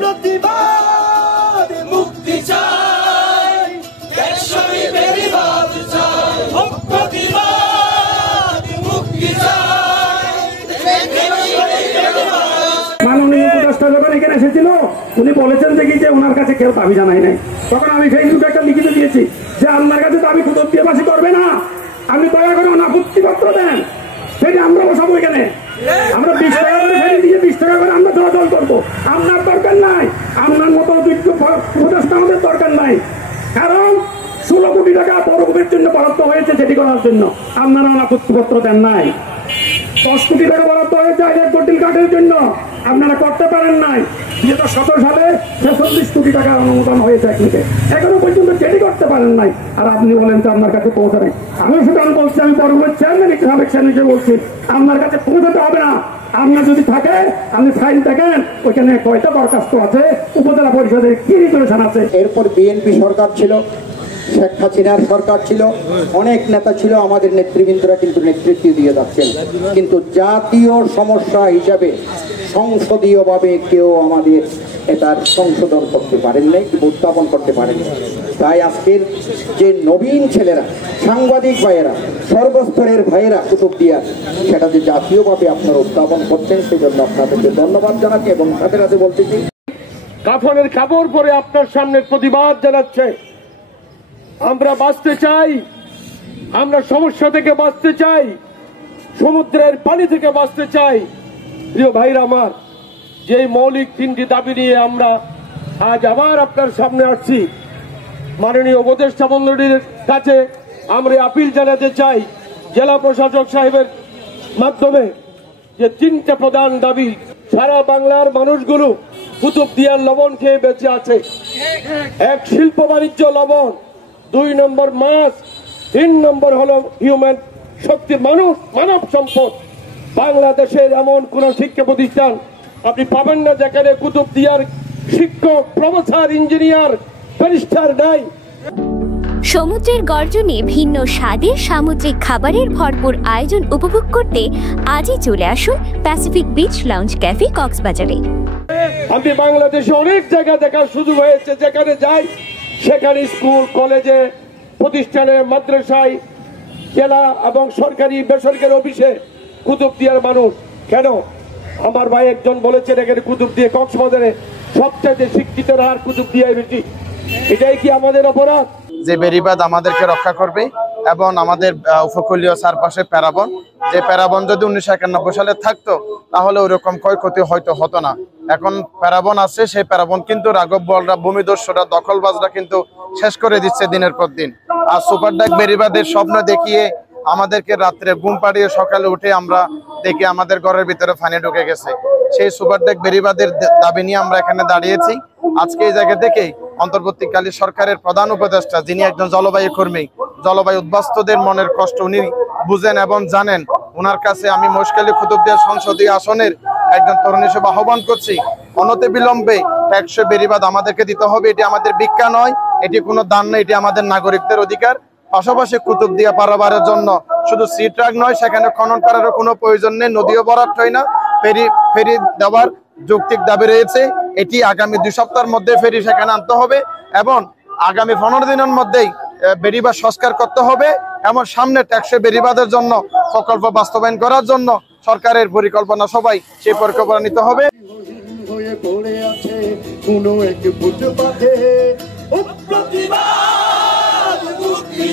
প্রতিবাদ মুক্তি চাই, টেকসই বেড়িবাঁধ চাই, প্রতিবাদ মুক্তি চাই। মাননীয় উপদেষ্টা যখন এখানে এসেছিল উনি বলেছেন যে কি যে ওনার কাছে কেউ দাবি জানাই নাই। তখন আমি ফেসবুকে একটা লিখিত দিয়েছি যে আপনার কাছে দাবি কুতুবদিয়াবাসী করবে না, আপনি দয়া করে অনাপত্তিপত্র দেন, সেটা আমরা বসাবো এখানে। আমরা 20 টাকা করে ফেরি দিয়ে 20 টাকা করে আমরা চলাচল করবো। আপনার দরকার নাই, আপনার মতো যোগ্য উপদেষ্টা আমাদের দরকার নাই। কারণ 16 কোটি টাকা বড়গুমের জন্য বরাদ্দ হয়েছে, সেটি করার জন্য আপনারা অনাপত্তিপত্র দেন নাই। 10 কোটি টাকা বরাদ্দ হয়েছে জটিল কাঠের জন্য, আপনারা করতে পারেন নাই। 2017 সালে 46 কোটি টাকা অনুমোদন হয়েছে একদিকে, এখনো পর্যন্ত সেটি করতে পারেন নাই। আর আপনি বলেন যে আপনার কাছে পৌঁছাবে। আমি সুতরাং বলছি, আমি বড়গুমের চেয়ারম্যান সাবেক হিসেবে বলছি, আপনার কাছে পৌঁছাতে হবে না। আপনার যদি থাকে আপনি ফাইল দেখেন, ওইখানে কয়টা বরখাস্ত আছে, উপজেলা পরিষদের কি রিজলিউশন আছে। এরপর বিএনপি সরকার ছিল, শেখ হাসিনার সরকার ছিল, অনেক নেতা ছিল, আমাদের নেতৃবৃন্দরা কিন্তু নেতৃত্ব দিয়ে যাচ্ছেন। কিন্তু জাতীয় সমস্যা হিসাবে সংসদীয়ভাবে কেউ আমাদের এটার সংশোধন করতে পারেন নাই, উত্থাপন করতে পারেনি। তাই আজকের যে নবীন ছেলেরা, সাংবাদিক ভাইয়েরা, সর্বস্তরের ভাইয়েরা কুতুবদিয়া, সেটা যে জাতীয়ভাবে আপনারা উত্থাপন করছেন, সেই জন্য আপনাদেরকে ধন্যবাদ জানাচ্ছি। এবং সাথে সাথে বলতেছি, কাফনের কাপড় পরে আপনার সামনে প্রতিবাদ জানাচ্ছে। আমরা বাঁচতে চাই, আমরা সমস্যা থেকে বাঁচতে চাই, সমুদ্রের পানি থেকে বাঁচতে চাই। প্রিয় ভাইরা আমার, যে মৌলিক 3টি দাবি নিয়ে আমরা আজ আবার আপনার সামনে আসছি, মাননীয় উপদেষ্টা মণ্ডলীর কাছে আমরা আপিল জানাতে চাই জেলা প্রশাসক সাহেবের মাধ্যমে, যে 3টে প্রধান দাবি। সারা বাংলার মানুষগুলো কুতুবদিয়ার লবণ খেয়ে বেঁচে আছে। 1 শিল্প বাণিজ্য লবণ, 2 নম্বর মাছ, 3 নম্বর হলো হিউম্যান শক্তি, মানব সম্পদ। বাংলাদেশের এমন কোন শিক্ষা প্রতিষ্ঠান আপনি পাবেন না যেখানে কুতুবদিয়ার শিক্ষক, প্রফেসর, ইঞ্জিনিয়ার, ব্যারিস্টার নাই। সমুদ্রের গর্জনে ভিন্ন স্বাদের সামুদ্রিক খাবারের ভরপুর আয়োজন উপভোগ করতে আজই চলে আসুন প্যাসিফিক বিচ লাউঞ্জ ক্যাফে কক্সবাজারে। আমি বাংলাদেশে অনেক জায়গা দেখার সুযোগ হয়েছে, যেখানে যাই সেখানে স্কুল, কলেজে, প্রতিষ্ঠানে, মাদ্রাসায়, জেলা এবং সরকারি বেসরকারি অফিসে কুতুবদিয়ার মানুষ। কেন? আমার ভাই একজন বলেছেন এখানে কুতুবদিয়া, কক্সবাজারে সবচেয়ে শিক্ষিত হার কুতুবদিয়ায় বেশি। এটাই কি আমাদের অপরাধ? যে বেড়িবাঁধ আমাদেরকে রক্ষা করবে এবং আমাদের উপকূলীয় চারপাশে প্যারাবন, যে প্যারাবন যদি 1991 সালে থাকতো তাহলে ওইরকম ক্ষয়ক্ষতি হয়তো হতো না। এখন প্যারাবন আছে, সেই প্যারাবন কিন্তু রাঘব বলরা, ভূমিদস্যুরা, দখলবাজরা কিন্তু শেষ করে দিচ্ছে দিনের পর দিন। আর সুপার ডাক বেড়িবাঁধের স্বপ্ন দেখিয়ে আমাদেরকে রাত্রে ঘুম পাড়িয়ে সকালে উঠে আমরা দেখি আমাদের ঘরের ভিতরে পানি ঢুকে গেছে। সেই সুপার ডাক বেড়িবাঁধের দাবি নিয়ে আমরা এখানে দাঁড়িয়েছি। আজকে এই জায়গা থেকেই অন্তর্বর্তীকালীন সরকারের প্রধান উপদেষ্টা, যিনি একজন জলবায়ু কর্মী, জলবায়ু উদ্বাস্তুদের মনের কষ্ট উনি বুঝেন এবং জানেন, ওনার কাছে আমি মহেশখালী কুতুবদিয়া সংসদীয় আসনের একজন তরুণ হিসেবে আহ্বান করছি, অনতি বিলম্বে টেকসই বেড়িবাঁধ আমাদেরকে দিতে হবে। এটি আমাদের ভিক্ষা নয়, এটি কোনো দান নয়, এটি আমাদের নাগরিকদের অধিকার। পাশাপাশি কুতুবদিয়া পারাবারের জন্য শুধু সি ট্রাক নয়, সেখানে খনন করার কোনো প্রয়োজন নেই, নদীও ভরাট হয় না, ফেরি দেওয়ার যৌক্তিক দাবি রয়েছে। এটি আগামী 2 সপ্তাহের মধ্যে ফেরি সেখানে আনতে হবে এবং আগামী 15 দিনের মধ্যেই বেড়িবাঁধ সংস্কার করতে হবে এবং সামনে টেকসই বেড়িবাঁধের জন্য প্রকল্প বাস্তবায়ন করার জন্য সরকারের পরিকল্পনা, সবাই সেই পরিকল্পনা নিতে হবে। প্রতিবাদ মুক্তি